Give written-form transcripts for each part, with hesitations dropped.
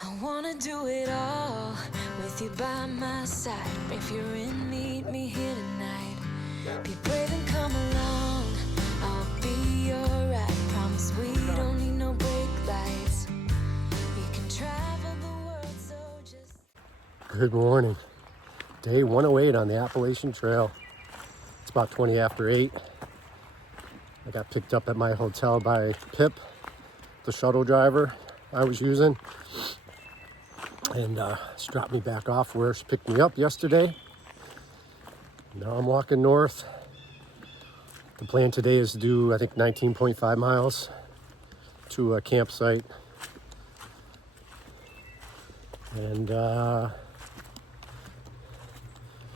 I wanna do it all with you by my side. If you're in, meet me here tonight. Be brave and come along. I'll be your ride. Promise we don't need no brake lights. We can travel the world, so just... Good morning. Day 108 on the Appalachian Trail. It's about 20 after 8. I got picked up at my hotel by Pip, the shuttle driver I was using. And she dropped me back off where she picked me up yesterday. Now I'm walking north. The plan today is to do, I think, 19.5 miles to a campsite. And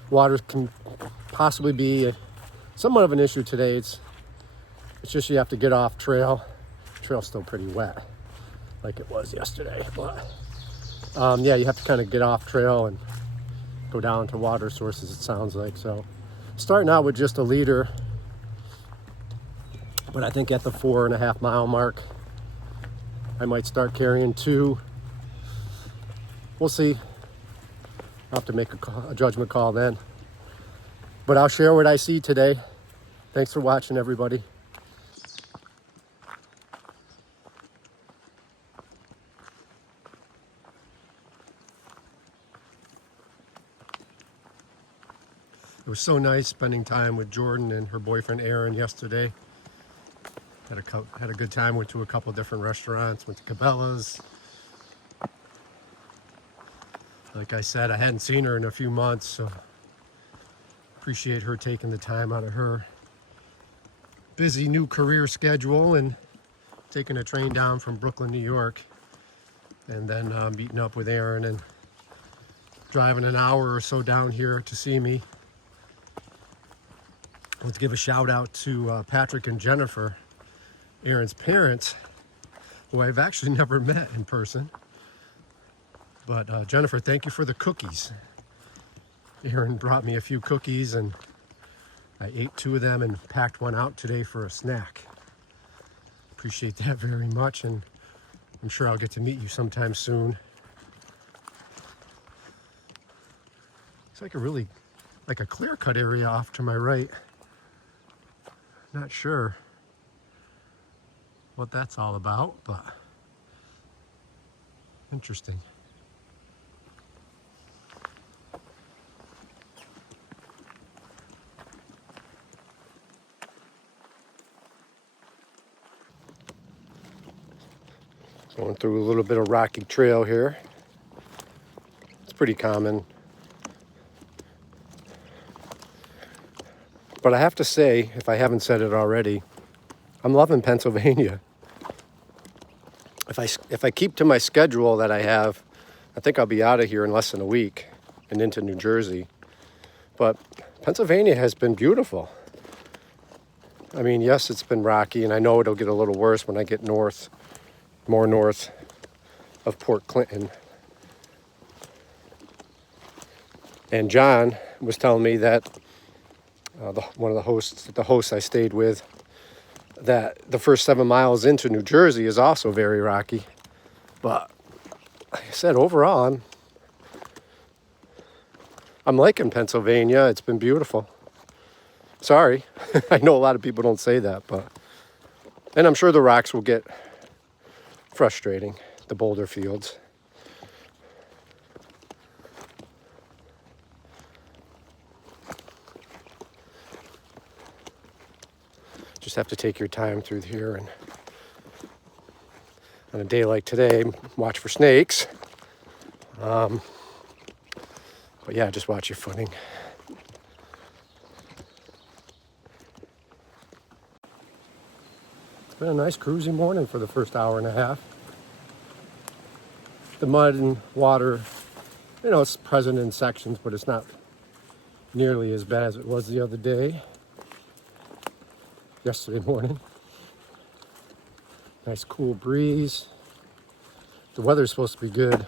water can possibly be somewhat of an issue today. It's just you have to get off trail. The trail's still pretty wet, like it was yesterday. But yeah, you have to kind of get off trail and go down to water sources, it sounds like. So starting out with just a liter, but I think at the 4.5 mile mark, I might start carrying 2. We'll see. I'll have to make a judgment call then. But I'll share what I see today. Thanks for watching, everybody. It was so nice spending time with Jordan and her boyfriend Aaron yesterday. Had a good time. Went to a couple different restaurants. Went to Cabela's. Like I said, I hadn't seen her in a few months, so appreciate her taking the time out of her busy new career schedule and taking a train down from Brooklyn, New York, and then meeting up with Aaron and driving an hour or so down here to see me. Let's give a shout out to Patrick and Jennifer, Aaron's parents, who I've actually never met in person. But Jennifer, thank you for the cookies. Aaron brought me a few cookies and I ate 2 of them and packed one out today for a snack. Appreciate that very much, and I'm sure I'll get to meet you sometime soon. It's like a clear-cut area off to my right. Not sure what that's all about, but interesting. Going through a little bit of rocky trail here. It's pretty common. But I have to say, if I haven't said it already, I'm loving Pennsylvania. If I keep to my schedule that I have, I think I'll be out of here in less than a week and into New Jersey. But Pennsylvania has been beautiful. I mean, yes, it's been rocky, and I know it'll get a little worse when I get north, more north of Port Clinton. And John was telling me that one of the hosts I stayed with, that the first 7 miles into New Jersey is also very rocky. But like I said, overall, I'm liking Pennsylvania. It's been beautiful. Sorry, I know a lot of people don't say that, and I'm sure the rocks will get frustrating, the boulder fields. Just have to take your time through here, and on a day like today, watch for snakes. But yeah, just watch your footing. It's been a nice cruisy morning for the first hour and a half. The mud and water, it's present in sections, but it's not nearly as bad as it was the other day. Yesterday morning. Nice cool breeze. The weather's supposed to be good.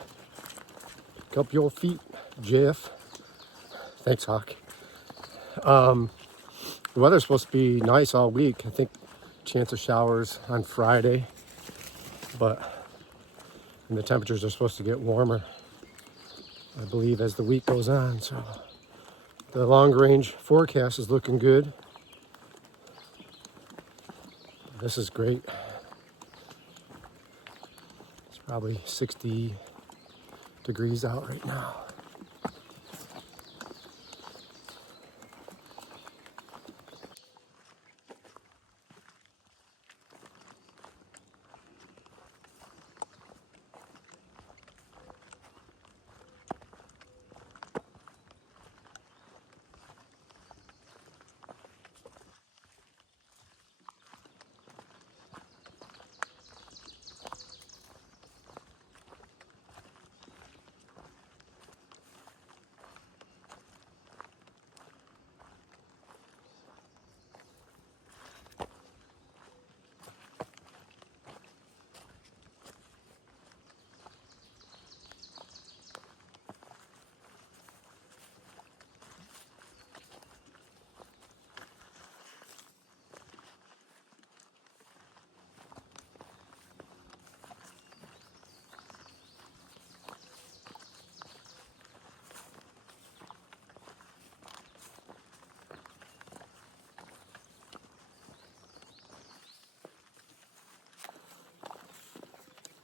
Pick up your feet, Jeff. Thanks, Hawk. The weather's supposed to be nice all week. I think chance of showers on Friday, but And the temperatures are supposed to get warmer, I believe, as the week goes on. So the long range forecast is looking good. This is great. It's probably 60 degrees out right now.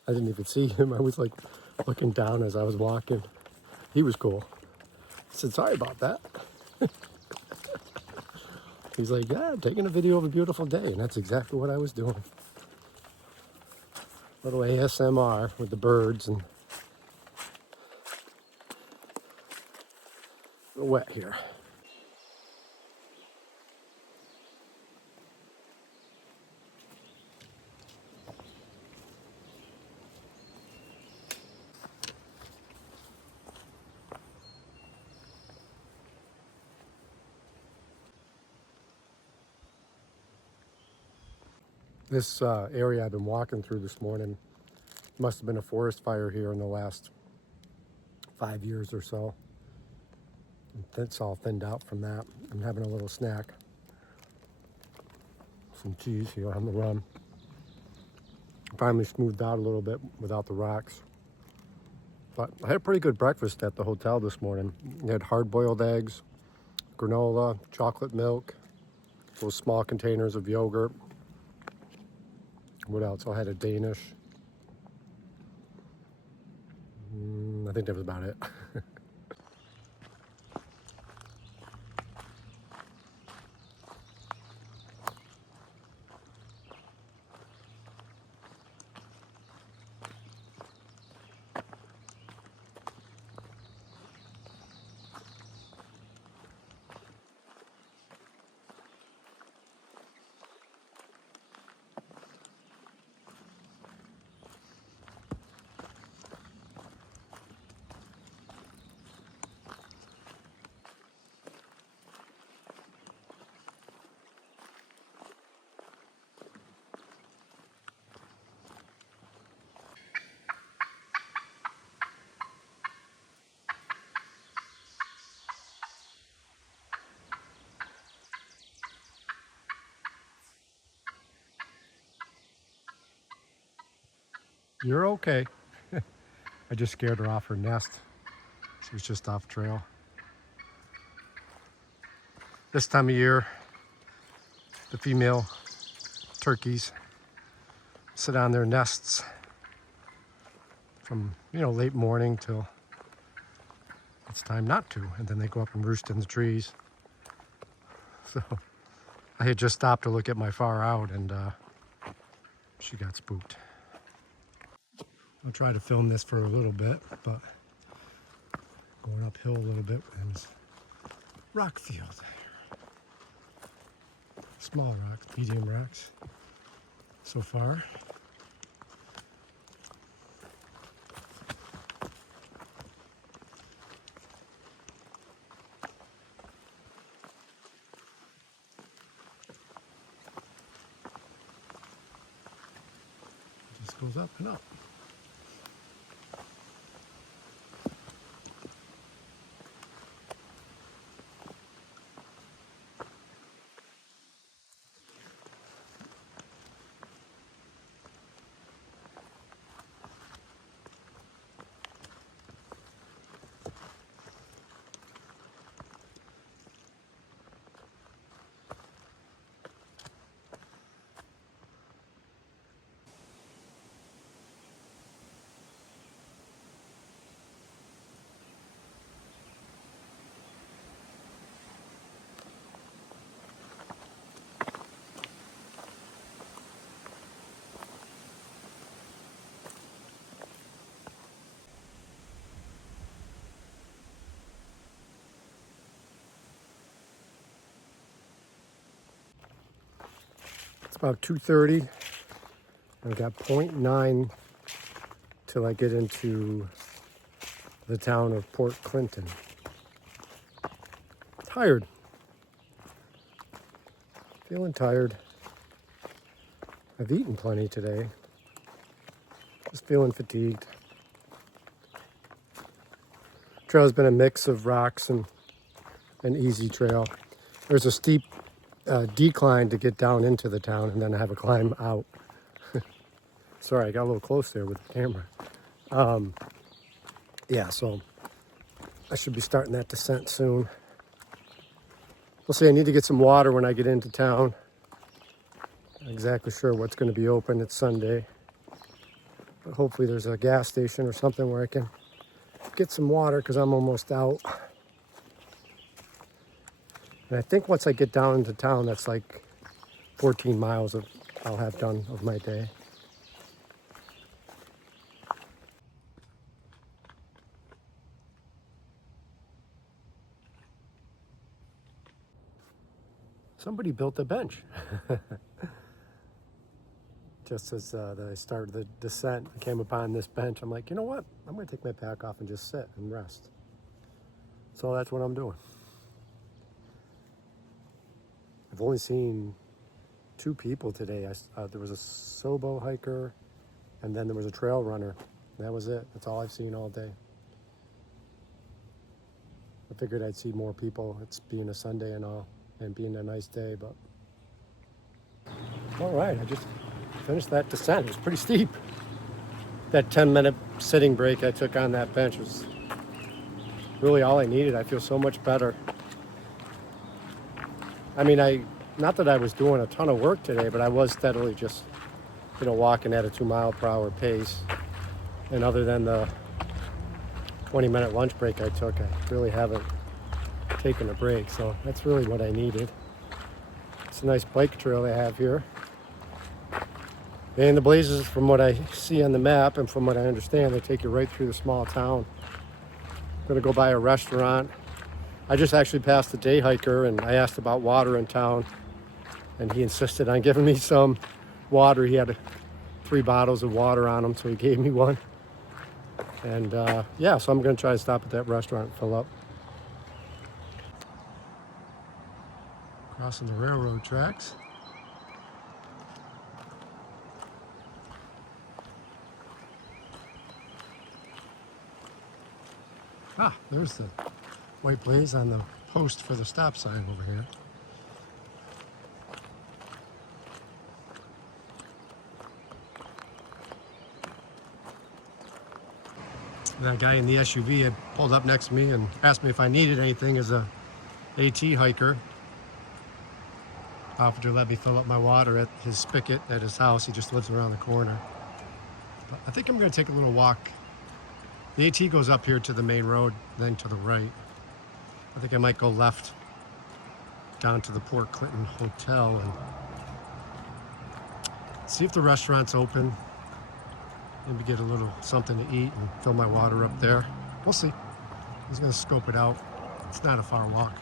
I didn't even see him. I was like looking down as I was walking. He was cool. I said, sorry about that. He's like, yeah, I'm taking a video of a beautiful day. And that's exactly what I was doing. Little ASMR with the birds and a little wet here. This area I've been walking through this morning must have been a forest fire here in the last 5 years or so. It's all thinned out from that. I'm having a little snack. Some cheese here on the run. Finally smoothed out a little bit without the rocks. But I had a pretty good breakfast at the hotel this morning. I had hard-boiled eggs, granola, chocolate milk, those small containers of yogurt. What else? I had a Danish. I think that was about it. You're okay. I just scared her off her nest. She was just off trail. This time of year, the female turkeys sit on their nests from, late morning till it's time not to. And then they go up and roost in the trees. So I had just stopped to look at my far out and she got spooked. I'll try to film this for a little bit, but going uphill a little bit and it's rock field. Small rocks, medium rocks so far. It just goes up and up. about 2:30. I've got 0.9 till I get into the town of Port Clinton. Tired. Feeling tired. I've eaten plenty today. Just feeling fatigued. Trail's been a mix of rocks and an easy trail. There's a steep decline to get down into the town, and then I have a climb out. Sorry, I got a little close there with the camera. Yeah, so I should be starting that descent soon. We'll see. I need to get some water when I get into town. Not exactly sure what's going to be open. It's Sunday. But hopefully there's a gas station or something where I can get some water because I'm almost out. And I think once I get down into town, that's like 14 miles I'll have done of my day. Somebody built a bench. Just as I started the descent, I came upon this bench. I'm like, you know what? I'm going to take my pack off and just sit and rest. So that's what I'm doing. I've only seen 2 people today. There was a Sobo hiker, and then there was a trail runner. That was it. That's all I've seen all day. I figured I'd see more people. It's being a Sunday and all, and being a nice day, but... All right, I just finished that descent. It was pretty steep. That 10-minute sitting break I took on that bench was really all I needed. I feel so much better. I mean, not that I was doing a ton of work today, but I was steadily just, walking at a 2-mile-per-hour pace. And other than the 20-minute lunch break I took, I really haven't taken a break. So that's really what I needed. It's a nice bike trail they have here. And the blazes, from what I see on the map and from what I understand, they take you right through the small town. I'm going to go by a restaurant. I just actually passed a day hiker and I asked about water in town, and he insisted on giving me some water. He had 3 bottles of water on him, so he gave me one. And yeah, so I'm going to try to stop at that restaurant and fill up. Crossing the railroad tracks. Ah, there's the white blaze on the post for the stop sign over here. That guy in the SUV had pulled up next to me and asked me if I needed anything as a AT hiker. Offered to let me fill up my water at his spigot at his house. He just lives around the corner. But I think I'm going to take a little walk. The AT goes up here to the main road, then to the right. I think I might go left down to the Port Clinton Hotel and see if the restaurant's open. Maybe get a little something to eat and fill my water up there. We'll see. I'm just going to scope it out. It's not a far walk.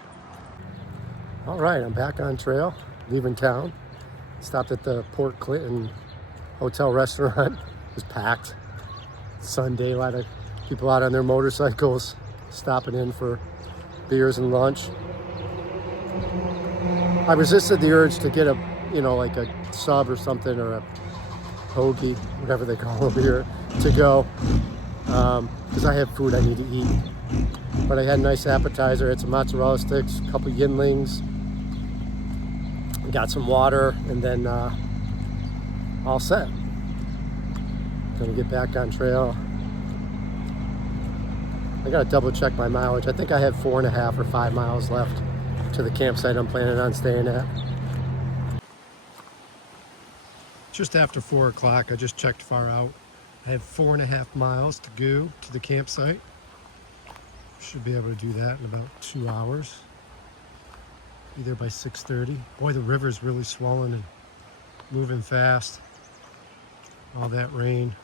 All right, I'm back on trail, leaving town. Stopped at the Port Clinton Hotel restaurant. It was packed. Sunday, a lot of people out on their motorcycles, stopping in for beers and lunch. I resisted the urge to get a, like a sub or something, or a hoagie, whatever they call them here, to go, because I have food I need to eat. But I had a nice appetizer. I had some mozzarella sticks, a couple yinlings, got some water, and then all set. Gonna get back on trail. I gotta double check my mileage. I think I have 4.5 or 5 miles left to the campsite I'm planning on staying at. Just after 4 o'clock, I just checked far out. I have 4.5 miles to go to the campsite. Should be able to do that in about 2 hours. Be there by 6:30. Boy, the river's really swollen and moving fast. All that rain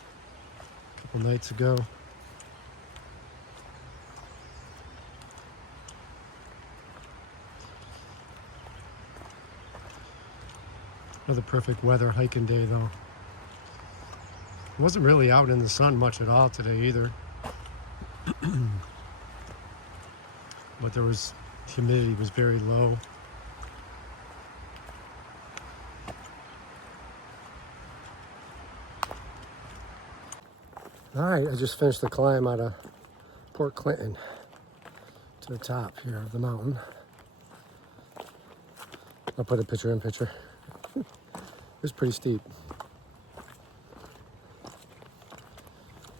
a couple nights ago. Another perfect weather hiking day though. I wasn't really out in the sun much at all today either. But humidity was very low. All right, I just finished the climb out of Port Clinton to the top here of the mountain. I'll put a picture in picture. It's pretty steep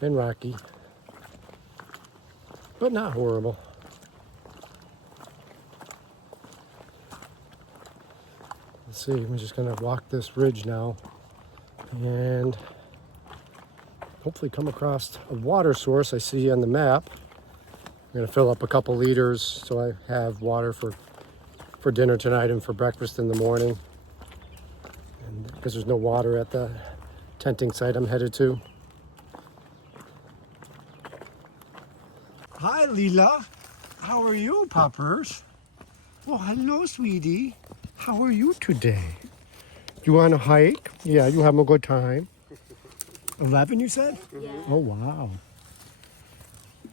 and rocky, but not horrible. Let's see, I'm just gonna walk this ridge now and hopefully come across a water source I see on the map. I'm gonna fill up a couple liters so I have water for dinner tonight and for breakfast in the morning. And because there's no water at the tenting site I'm headed to. Hi, Leela. How are you, puppers? Oh, hello, sweetie. How are you today? You want to hike? Yeah, you having a good time? 11, you said? Yeah. Oh, wow.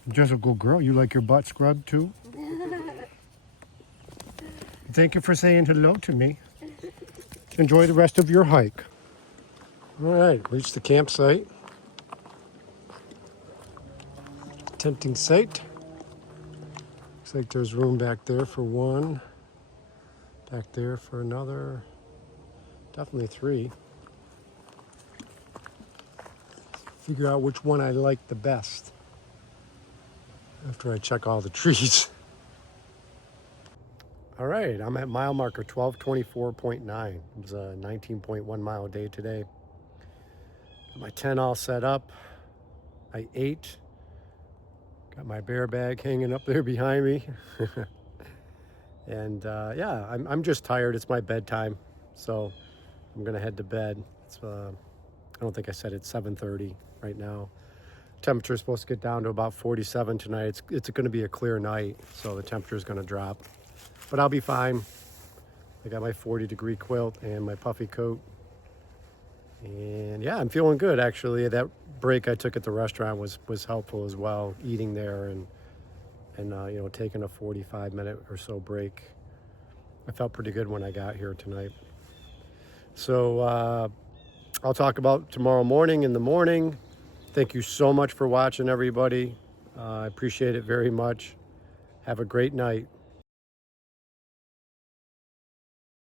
Just a good girl. You like your butt scrubbed, too? Thank you for saying hello to me. Enjoy the rest of your hike. All right, reached the campsite. Tenting site. Looks like there's room back there for one. Back there for another. Definitely 3. Figure out which one I like the best after I check all the trees. All right, I'm at mile marker 1224.9. It was a 19.1 mile day today. Got my tent all set up. I ate. Got my bear bag hanging up there behind me. And yeah, I'm just tired. It's my bedtime, so I'm gonna head to bed. It's I don't think I said it's 7:30 right now. Temperature is supposed to get down to about 47 tonight. It's going to be a clear night, so the temperature is going to drop. But I'll be fine. I got my 40-degree quilt and my puffy coat. And yeah, I'm feeling good actually. That break I took at the restaurant was helpful as well, eating there and you know, taking a 45-minute or so break. I felt pretty good when I got here tonight. So I'll talk about tomorrow morning in the morning. Thank you so much for watching, everybody. I appreciate it very much. Have a great night.